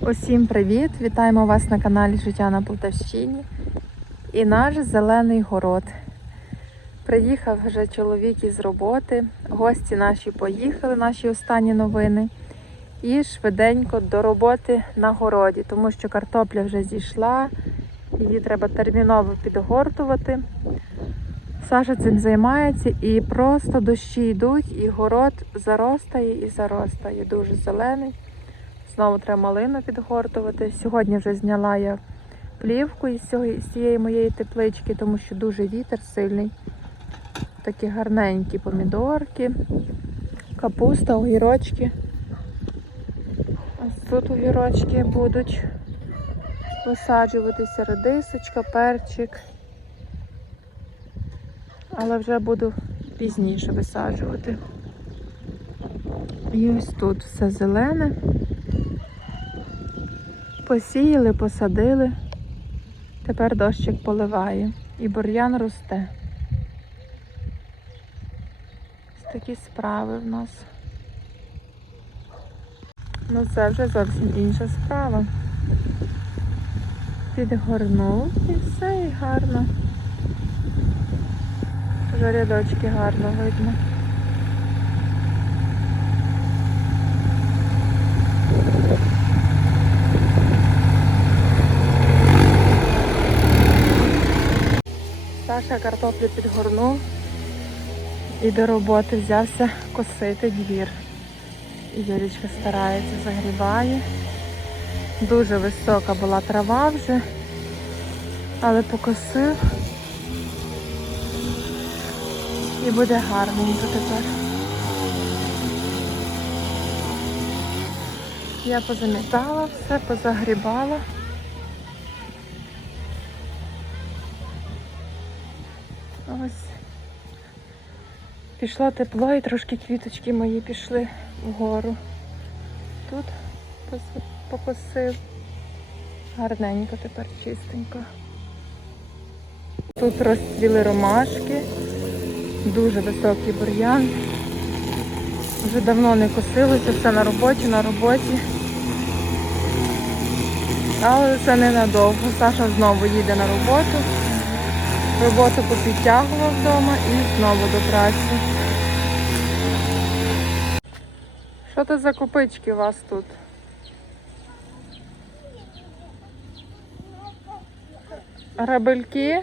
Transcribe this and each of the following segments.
Усім привіт! Вітаємо вас на каналі Життя на Полтавщині і наш зелений город. Приїхав вже чоловік із роботи, гості наші поїхали, наші останні новини. І швиденько до роботи на городі, тому що картопля вже зійшла, її треба терміново підгортувати. Саша цим займається і просто дощі йдуть, і город заростає і заростає. Дуже зелений. Знову треба малину підгортувати. Сьогодні вже зняла я плівку із цієї моєї теплички, тому що дуже вітер сильний. Такі гарненькі помідорки, капуста, огірочки. Ось тут огірочки будуть висаджуватися, редисочка, перчик. Але вже буду пізніше висаджувати. І ось тут все зелене. Посіяли, посадили. Тепер дощик поливає і бур'ян росте. Ось такі справи в нас. Ну це вже зовсім інша справа. Підгорнув і все і гарно. Вже рядочки гарно видно. Саша картоплю підгорнув і до роботи взявся косити двір. Юрічка старається, загрібає. Дуже висока була трава вже, але покосив. І буде гарненько тепер. Я позамітала все, позагрібала. Пішло тепло і трошки квіточки мої пішли вгору. Тут покосив. Гарненько тепер чистенько. Тут розцвіли ромашки, дуже високий бур'ян. Вже давно не косилося, все на роботі, на роботі. Але це ненадовго. Саша знову їде на роботу. Роботу попідтягував вдома і знову до праці. Що це за копички у вас тут? Грабельки?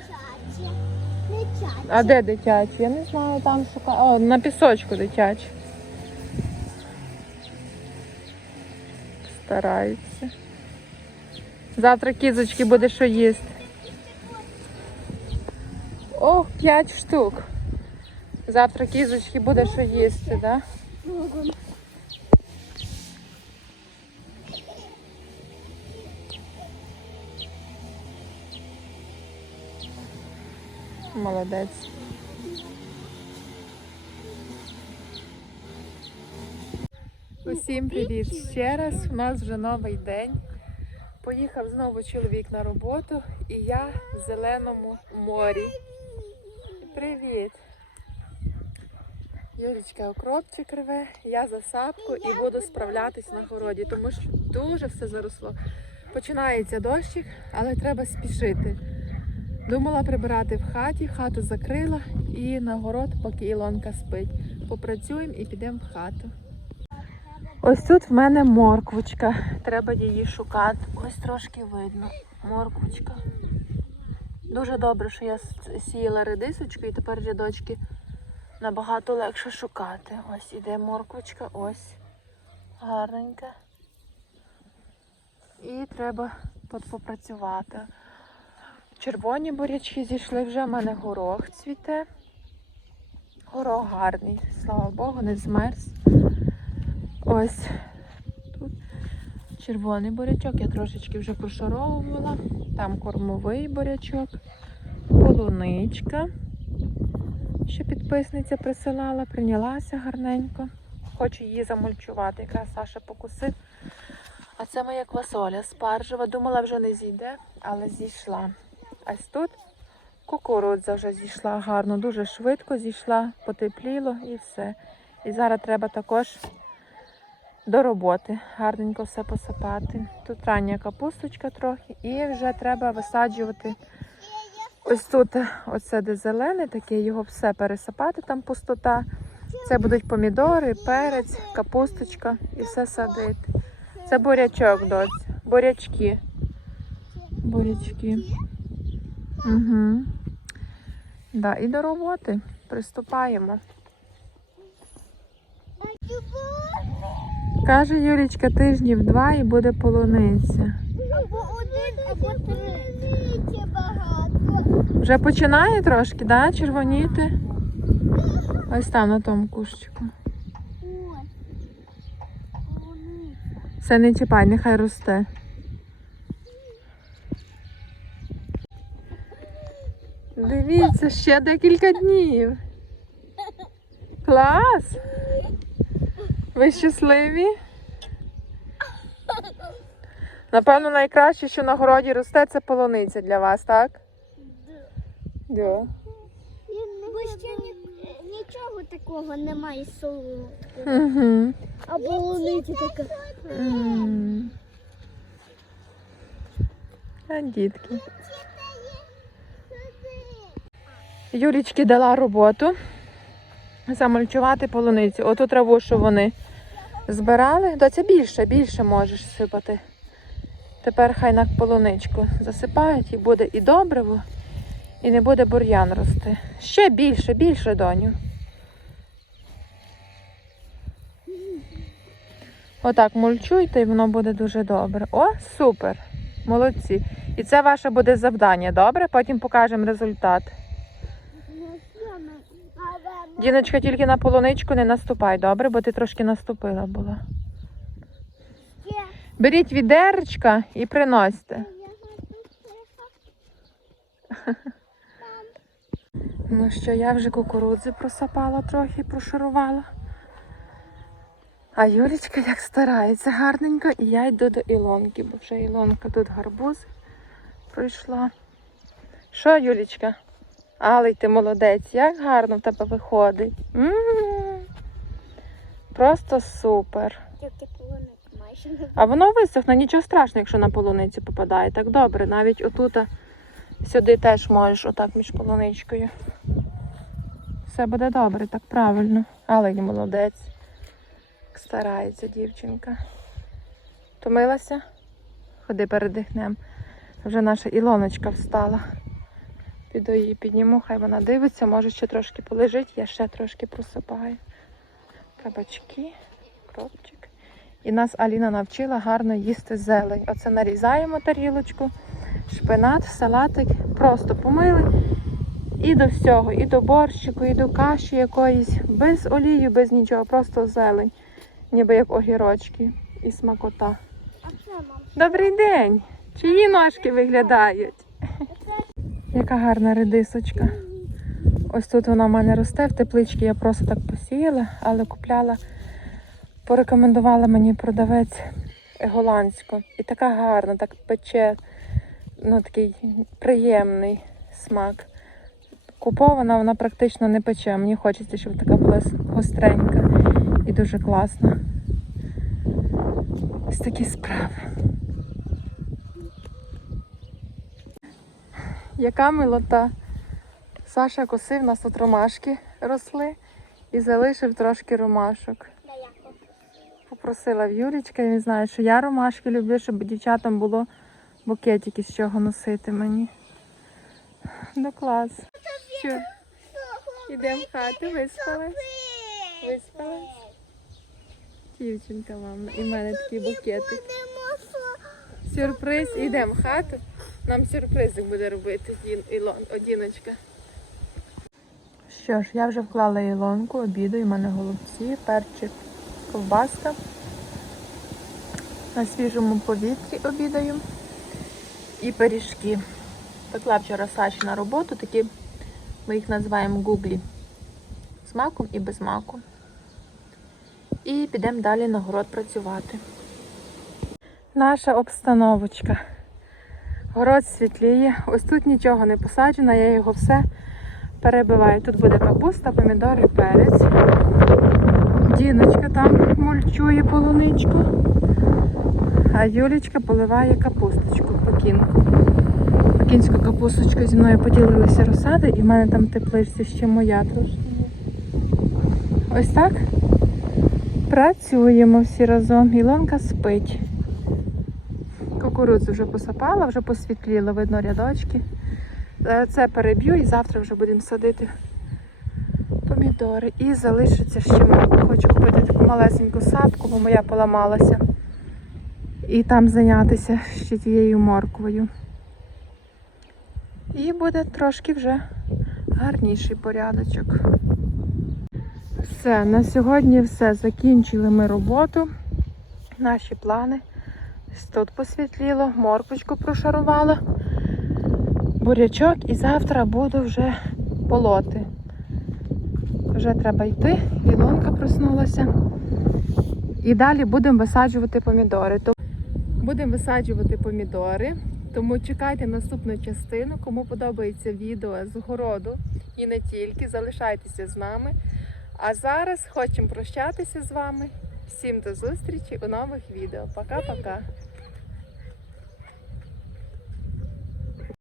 А де дитячі? Я не знаю, там шукаю. О, на пісочку дитячі. Стараються. Завтра кізочки буде що їсти. Ох, п'ять штук. Завтра кізочки буде що їсти, так? Да? Молодець. Усім привіт ще раз. У нас вже новий день. Поїхав знову чоловік на роботу і я в зеленому морі. Привіт! Юрічка окропчик рве, я за сапку і буду справлятись на городі, тому що дуже все заросло. Починається дощик, але треба спішити. Думала прибирати в хаті, хату закрила і на город, поки Ілонка спить. Попрацюємо і підемо в хату. Ось тут в мене морквочка. Треба її шукати. Ось трошки видно. Морквочка. Дуже добре, що я сіяла редисочку і тепер рядочки набагато легше шукати. Ось іде морквочка, ось. Гарненька. І треба тут попрацювати. Червоні бурячки зійшли вже, в мене горох цвіте. Горох гарний, слава Богу, не змерз. Ось червоний бурячок, я трошечки вже прошаровувала. Там кормовий бурячок, полуничка, що підписниця присилала, прийнялася гарненько. Хочу її замульчувати, якраз Саша покусив. А це моя квасоля спаржева. Думала, вже не зійде, але зійшла. Ось тут кукурудза вже зійшла гарно, дуже швидко зійшла, потепліло і все. І зараз треба також до роботи. Гарненько все посипати. Тут рання капусточка трохи, і вже треба висаджувати. Ось тут, оце де зелене, таке його все пересипати, там пустота. Це будуть помідори, перець, капусточка і все садити. Це бурячок, доць. Бурячки. Бурячки. Угу. Да, і до роботи приступаємо. Каже Юлічка, тижнів два і буде полуниця. Або один, або три. багато. Вже починає трошки, да, червоніти? Ось там на тому кущику. Все не чіпай, нехай росте. Дивіться, ще декілька днів. Клас! Ви щасливі? Напевно, найкраще, що на городі росте, це полуниця для вас, так? Да. Бо ще нічого такого немає солодкого. Угу. А полуниця така. М. А дітки. Юлічки дала роботу замульчувати полуницю. Оту траву, що вони збирали, доця більше, більше можеш сипати. Тепер хай на полуничку засипають і буде і добриво, і не буде бур'ян рости. Ще більше, більше, доню. Отак мульчуйте, і воно буде дуже добре. О, супер! Молодці. І це ваше буде завдання, добре? Потім покажемо результат. Діночка, тільки на полуничку не наступай, добре? Бо ти трошки наступила була. Беріть відеречка і приносьте. Ну що, я вже кукурудзи просапала трохи, прошарувала. А Юлічка як старається гарненько, і я йду до Ілонки, бо вже Ілонка тут гарбуз пройшла. Що, Юлічка? Але ти молодець, як гарно в тебе виходить. м Просто супер. Тільки полуниця майже не А воно висохне, нічого страшного, якщо на полуницю попадає. Так добре, навіть отут сюди теж можеш отак між полуничкою. Все буде добре, так правильно. Але й молодець. Старається дівчинка. Томилася? Ходи передихнем. Вже наша Ілоночка встала. Піду її підніму, хай вона дивиться, може ще трошки полежить, я ще трошки просипаю. Кабачки, кропчик. І нас Аліна навчила гарно їсти зелень. Оце нарізаємо тарілочку, шпинат, салатик, просто помили. І до всього, і до борщику, і до каші якоїсь, без олії, без нічого, просто зелень, ніби як огірочки і смакота. Добрий день! Чиї ножки виглядають? Яка гарна редисочка. Ось тут вона в мене росте в тепличці, я просто так посіяла, але купляла, порекомендувала мені продавець голландську. І така гарна, так пече, ну такий приємний смак. Купована вона практично не пече. Мені хочеться, щоб така була гостренька і дуже класна. Ось такі справи. Яка милота. Саша косив, у нас тут ромашки росли і залишив трошки ромашок. Попросила в Юлічка, він знає, що я ромашки люблю, щоб дівчатам було букетики з чого носити мені. Ну клас. Що? Ідемо в хату, виспалась? Виспалась? Дівчинка мама. І в мене такий букетик. Сюрприз. Ідемо в хату. Нам сюрпризик буде робити Ілон, Одіночка. Що ж, я вже вклала ілонку, обідаю, у мене голубці, перчик, ковбаска. На свіжому повітрі обідаю. І пиріжки. Пекла вчора Саші на роботу, такі ми їх називаємо гублі. З маком і без маку. І підемо далі на город працювати. Наша обстановочка. Город світліє. Ось тут нічого не посаджено, я його все перебиваю. Тут буде капуста, помідори, перець. Діночка там мульчує полуничку, а Юлічка поливає капусточку пекінку. Пекінську капусточку зі мною поділилися розсади, і в мене там тепличці ще моя трошки. Ось так. Працюємо всі разом. Ілонка спить. Кукурудзу вже посапала, вже посвітліло, видно рядочки. Е, Це переб'ю і завтра вже будемо садити помідори. І залишиться ще. Хочу купити таку малесеньку садку, бо моя поламалася. І там зайнятися ще тією морквою. І буде трошки вже гарніший порядочок. Все, на сьогодні все. Закінчили ми роботу. Наші плани. Тут посвітліло, морквочку прошарувала, бурячок і завтра буду вже полоти. Вже треба йти, Ілонка проснулася. І далі будемо висаджувати помідори. Будемо висаджувати помідори, тому чекайте наступну частину. Кому подобається відео з городу і не тільки, залишайтеся з нами. А зараз хочемо прощатися з вами. Всім до зустрічі у нових відео. Пока-пока.